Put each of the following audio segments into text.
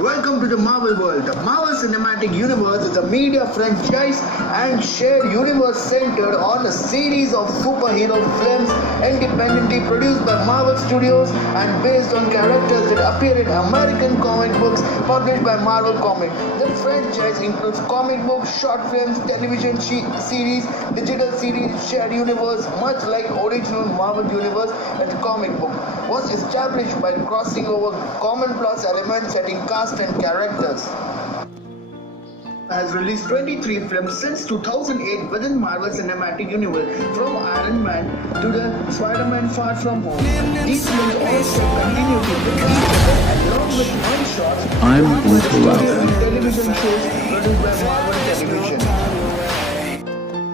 Welcome to the Marvel world. The Marvel Cinematic Universe is a media franchise and shared universe centered on a series of superhero films independently produced by Marvel Studios and based on characters that appear in American comic books published by Marvel Comics. The franchise includes comic books, short films, television series, digital series, shared universe, much like original Marvel Universe and comic book. Was established by crossing over common plot elements, setting cast and characters. Has released 23 films since 2008 within Marvel Cinematic Universe, from Iron Man to the Spider-Man Far From Home. These films also continue to be released along with one-shots and television shows produced by Marvel Television.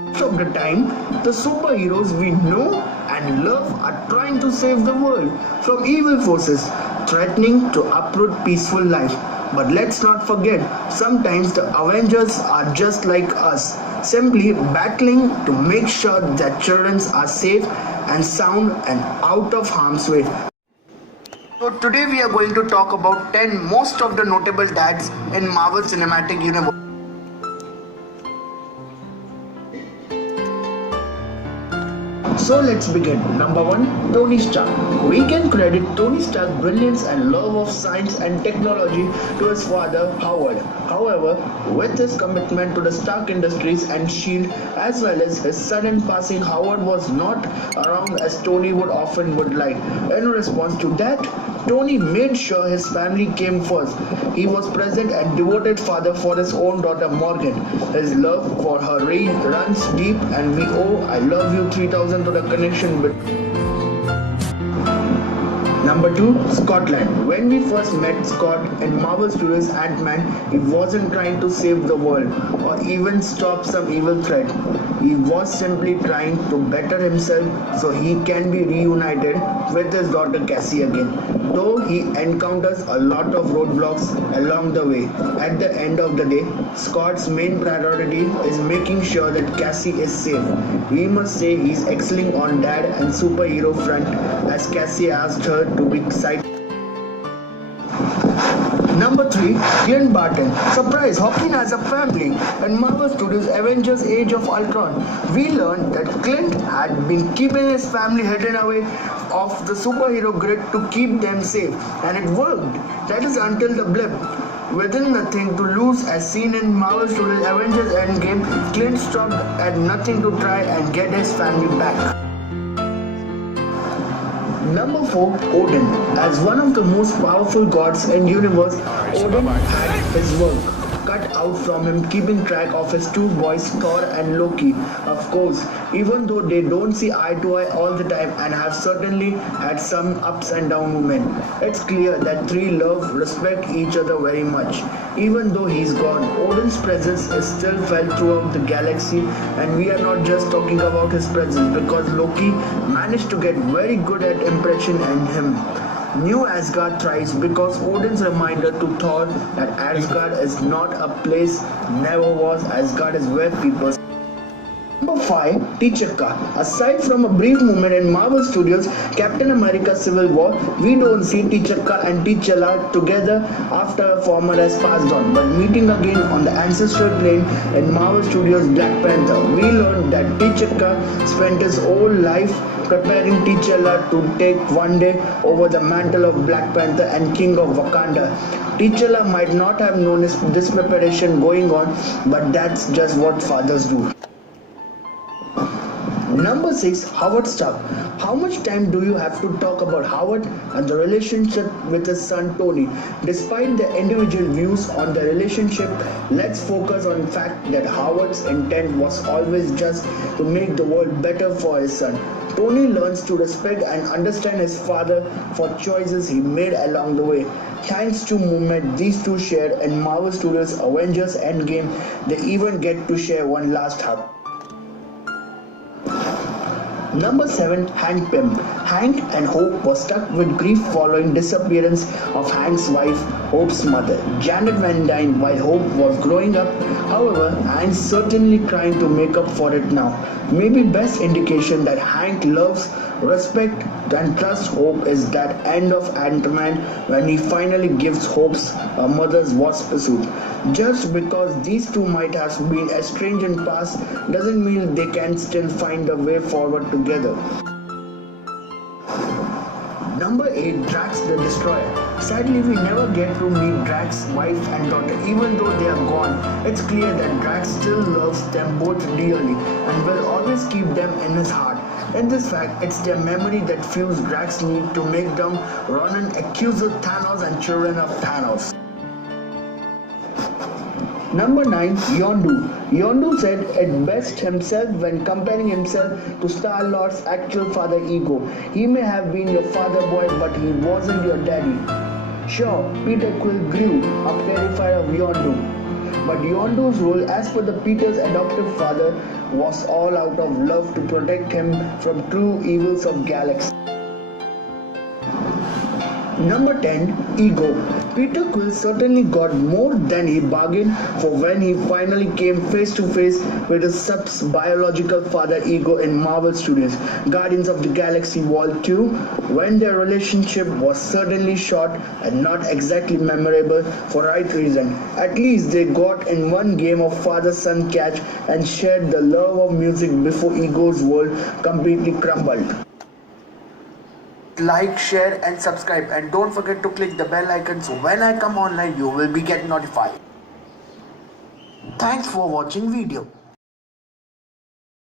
Most of the time, the superheroes we know and love are trying to save the world from evil forces threatening to uproot peaceful life. But let's not forget, sometimes the Avengers are just like us, simply battling to make sure that children are safe and sound and out of harm's way. So today we are going to talk about 10 most of the notable dads in Marvel Cinematic Universe. So let's begin. Number 1. Tony Stark. We can credit Tony Stark's brilliance and love of science and technology to his father, Howard. However, with his commitment to the Stark Industries and S.H.I.E.L.D., as well as his sudden passing, Howard was not around as Tony would like. In response to that, Tony made sure his family came first. He was present and devoted father for his own daughter Morgan. His love for her runs deep, and we owe I Love You 3000 to the connection with. Number 2. Scotland. When we first met Scott in Marvel Studios Ant-Man, he wasn't trying to save the world or even stop some evil threat. He was simply trying to better himself so he can be reunited with his daughter Cassie again. Though he encounters a lot of roadblocks along the way, at the end of the day, Scott's main priority is making sure that Cassie is safe. We must say he's excelling on dad and superhero front, as Cassie asked her to be excited. Number 3. Ian Barton. Surprise! Hawking has a family. In Marvel Studios' Avengers Age of Ultron, we learned that Clint had been keeping his family hidden away off the superhero grid to keep them safe, and it worked. That is until the blip. Within nothing to lose, as seen in Marvel Studios' Avengers Endgame, Clint stopped at nothing to try and get his family back. Number 4. Odin. As one of the most powerful gods in the universe, Odin had his work cut out from him keeping track of his two boys Thor and Loki. Of course, even though they don't see eye to eye all the time and have certainly had some ups and down moments, it's clear that three respect each other very much. Even though he's gone, Odin's presence is still felt throughout the galaxy, and we are not just talking about his presence because Loki managed to get very good at impression and him. New Asgard thrives because Odin's reminder to Thor that Asgard is not a place, never was. Asgard is where people. Number 5. T'Chaka. Aside from a brief moment in Marvel Studios' Captain America Civil War, we don't see T'Chaka and T'Challa together after a former has passed on, but meeting again on the ancestral plane in Marvel Studios' Black Panther. We learned that T'Chaka spent his whole life preparing T'Challa to take one day over the mantle of Black Panther and King of Wakanda. T'Challa might not have known this preparation going on, but that's just what fathers do. Number 6. Howard Stark. How much time do you have to talk about Howard and the relationship with his son Tony? Despite the individual views on the relationship, let's focus on the fact that Howard's intent was always just to make the world better for his son. Tony learns to respect and understand his father for choices he made along the way. Thanks to movement these two shared in Marvel Studios' Avengers Endgame, they even get to share one last hug. Number 7. Hank Pym. Hank and Hope were stuck with grief following disappearance of Hank's wife, Hope's mother, Janet Van Dyne, while Hope was growing up. However, Hank's certainly trying to make up for it now. Maybe best indication that Hank loves, respect and Trust Hope is that end of Ant-Man when he finally gives Hope's mother's wasp suit. Just because these two might have been estranged in past doesn't mean they can still find a way forward together. Number 8, Drax the Destroyer. Sadly, we never get to meet Drax's wife and daughter. Even though they are gone, it's clear that Drax still loves them both dearly and will always keep them in his heart. In this fact, it's their memory that fuels Drax's need to make them Ronan, accuser Thanos, and children of Thanos. Number 9, Yondu. Yondu said it best himself when comparing himself to Star-Lord's actual father Ego. He may have been your father boy, but he wasn't your daddy. Sure, Peter Quill grew up terrified of Yondu, but Yondu's role as per the Peter's adoptive father was all out of love to protect him from true evils of galaxy. Number 10, Ego. Peter Quill certainly got more than he bargained for when he finally came face to face with his sub's biological father Ego in Marvel Studios' Guardians of the Galaxy Vol. 2, when their relationship was certainly short and not exactly memorable for right reason. At least they got in one game of father-son catch and shared the love of music before Ego's world completely crumbled. Like, share and subscribe, and don't forget to click the bell icon so when I come online you will be get notified. Thanks for watching video.